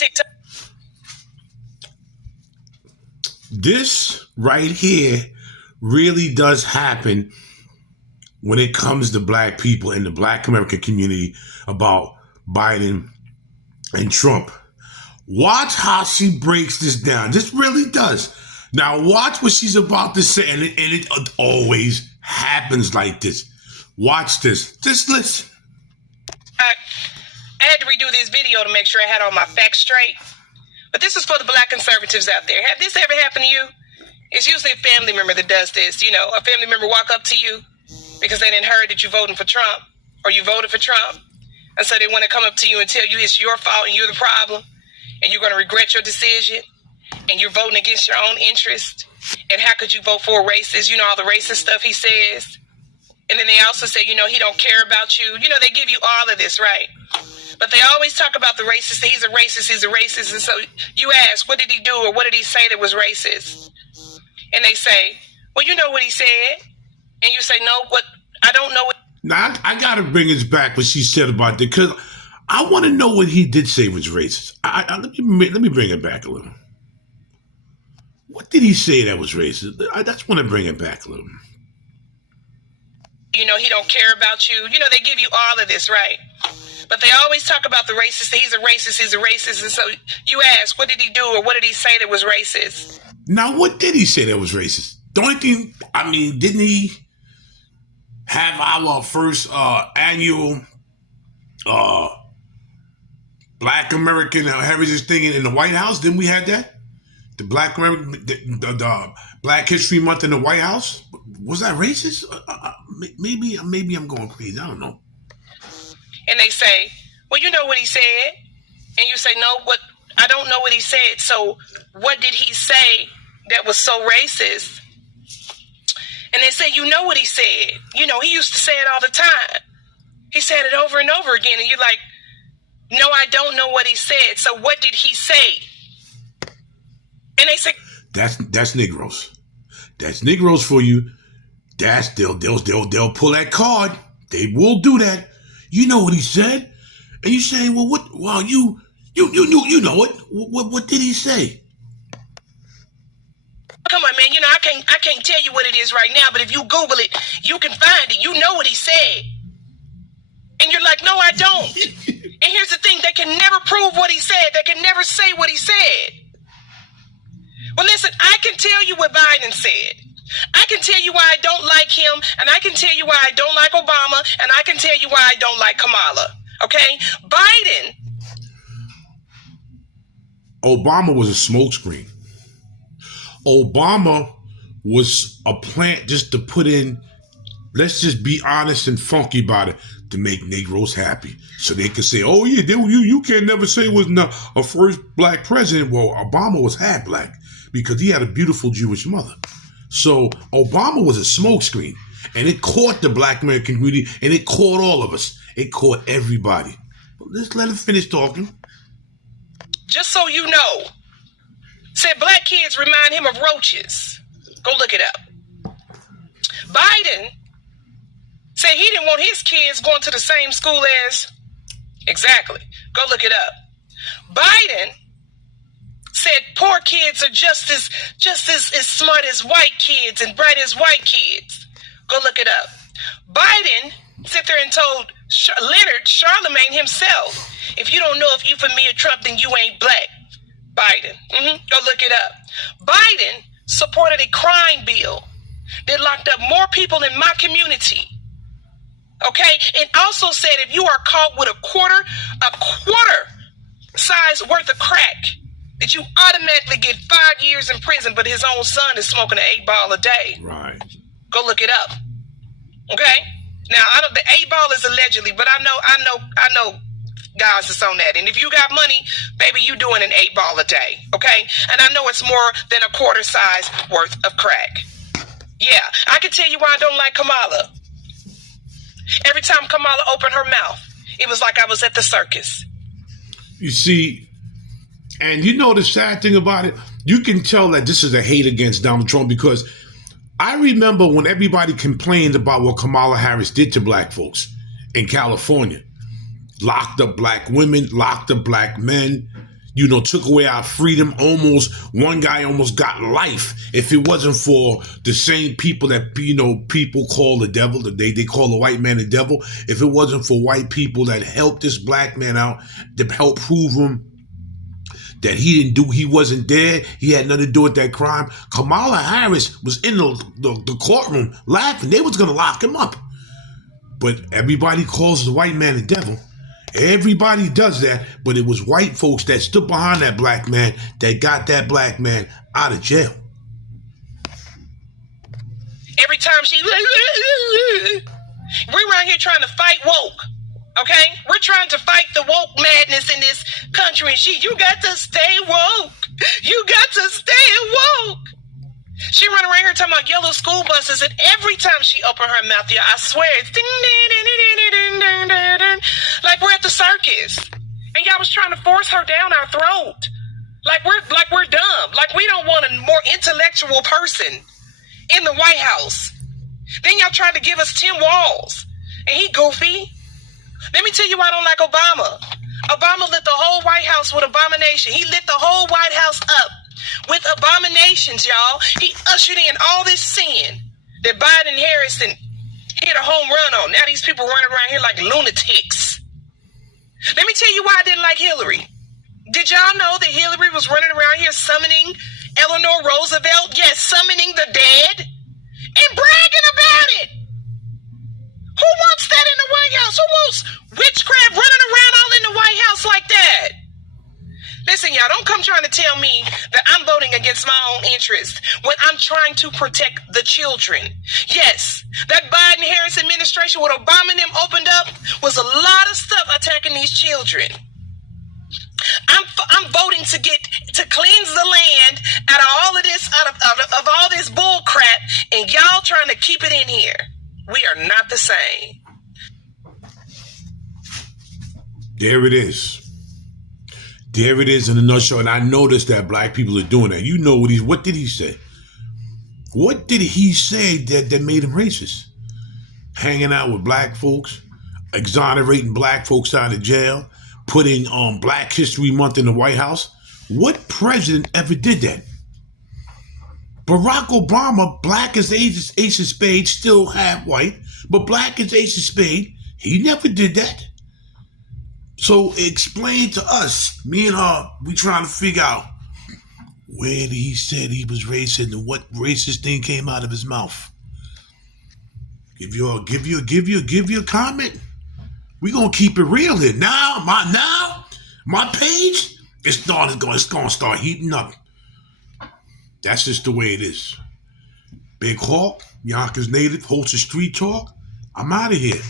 TikTok. This right here really does happen when it comes to black people in the black American community about Biden and Trump. Watch how she breaks this down. This really does. Now watch what she's about to say, and it always happens like this. Watch this. Just listen. I had to redo this video to make sure I had all my facts straight. But this is for the black conservatives out there. Have this ever happened to you? It's usually a family member that does this. You know, a family member walk up to you because they didn't heard that you're voting for Trump or you voted for Trump. And so they want to come up to you and tell you it's your fault and you're the problem. And you're going to regret your decision. And you're voting against your own interest. And how could you vote for a racist? You know, all the racist stuff he says. And then they also say, you know, he don't care about you. You know, they give you all of this, right? But they always talk about the racist. He's a racist. He's a racist. And so you ask, what did he do or what did he say that was racist? And they say, well, you know what he said. And you say, no, what? I don't know what. Now, I got to bring this back what she said about that because I want to know what he did say was racist. Let me bring it back a little. What did he say that was racist? I just want to bring it back a little. You know, he don't care about you. You know, they give you all of this, right? But they always talk about the racist. He's a racist. He's a racist. And so you ask, what did he do or what did he say that was racist? Now, what did he say that was racist? The only thing, I mean, didn't he have our first annual Black American Heritage thing in the White House? Didn't we have that? The Black American, the Black History Month in the White House? Was that racist? Maybe I'm going crazy. I don't know. And they say, well, you know what he said. And you say, no, what? I don't know what he said. So what did he say that was so racist? And they say, you know what he said. You know, he used to say it all the time. He said it over and over again. And you're like, no, I don't know what he said. So what did he say? And they say, that's Negroes. That's Negroes for you. They'll pull that card. They will do that. You know what he said, and you say, well, what? Well, you know it. What did he say? Come on, man. You know I can't tell you what it is right now, but if you Google it, you can find it. You know what he said, and you're like, no, I don't. And here's the thing: they can never prove what he said. They can never say what he said. Well, listen, I can tell you what Biden said. I can tell you why I don't like him, and I can tell you why I don't like Obama, and I can tell you why I don't like Kamala. Okay? Obama was a smokescreen. Obama was a plant just to put in, let's just be honest and funky about it, to make Negroes happy. So they could say, oh yeah, you can't never say it was a first black president. Well, Obama was half black because he had a beautiful Jewish mother. So Obama was a smokescreen, and it caught the black American community, and it caught all of us. It caught everybody. But let's let him finish talking. Just so you know, said black kids remind him of roaches. Go look it up. Biden said he didn't want his kids going to the same school as. Exactly. Go look it up. Biden said poor kids are just as smart as white kids and bright as white kids. Go look it up. Biden sit there and told Leonard Charlemagne himself, if you don't know if you for me or Trump, then you ain't black. Biden. Go look it up. Biden supported a crime bill that locked up more people in my community. Okay? And also said if you are caught with a quarter size worth of crack, that you automatically get 5 years in prison, but his own son is smoking an 8-ball a day. Right. Go look it up. Okay? Now, the 8-ball is allegedly, but I know guys that's on that. And if you got money, baby, you doing an 8-ball a day. Okay? And I know it's more than a quarter size worth of crack. Yeah, I can tell you why I don't like Kamala. Every time Kamala opened her mouth, it was like I was at the circus. You see, and you know the sad thing about it, you can tell that this is a hate against Donald Trump, because I remember when everybody complained about what Kamala Harris did to black folks in California. Locked up black women, locked up black men. took away our freedom. One guy almost got life. If it wasn't for the same people that, people call the devil, they call the white man the devil. If it wasn't for white people that helped this black man out, to help prove him that he wasn't there, he had nothing to do with that crime. Kamala Harris was in the courtroom laughing. They was going to lock him up. But everybody calls the white man the devil. Everybody does that, but it was white folks that stood behind that black man that got that black man out of jail. Every time we're around here trying to fight woke, okay? We're trying to fight the woke madness in this country, and you got to stay woke. You got to stay woke. She run around here talking about yellow school buses, and every time she open her mouth, I swear it's ding, ding, ding, ding, ding, ding, ding, ding, like we're at the circus, and y'all was trying to force her down our throat, like we're dumb, like we don't want a more intellectual person in the White House. Then y'all tried to give us 10 walls, and he goofy. Let me tell you why I don't like Obama. Obama lit the whole White House with abomination. He lit the whole White House up with abominations, y'all. He ushered in all this sin that Biden and Harris hit a home run on. Now these people running around here like lunatics. Let me tell you why I didn't like Hillary. Did y'all know that Hillary was running around here summoning Eleanor Roosevelt? Yes, summoning the dead and bragging about it. Who wants that in the White House? Who wants witchcraft running around all in the White House like that? Listen, y'all, don't come trying to tell me that I'm voting against my own interest when I'm trying to protect the children. Yes, that Biden-Harris administration, what Obama and them opened up, was a lot of stuff attacking these children. I'm voting to cleanse the land out of all of this, out of all this bull crap, and y'all trying to keep it in here. We are not the same. There it is. There it is in a nutshell. And I noticed that black people are doing that. You know what did he say? What did he say that made him racist? Hanging out with black folks, exonerating black folks out of jail, putting Black History Month in the White House. What president ever did that? Barack Obama, black as Ace of Spades, still half white, but black as Ace of Spades, he never did that. So explain to us, me and her, we trying to figure out where he said he was racist and what racist thing came out of his mouth. Give you a comment. We gonna keep it real here. Now my page it's gonna start heating up. That's just the way it is. Big Hawk, Yonkers native, host of Street Talk. I'm out of here.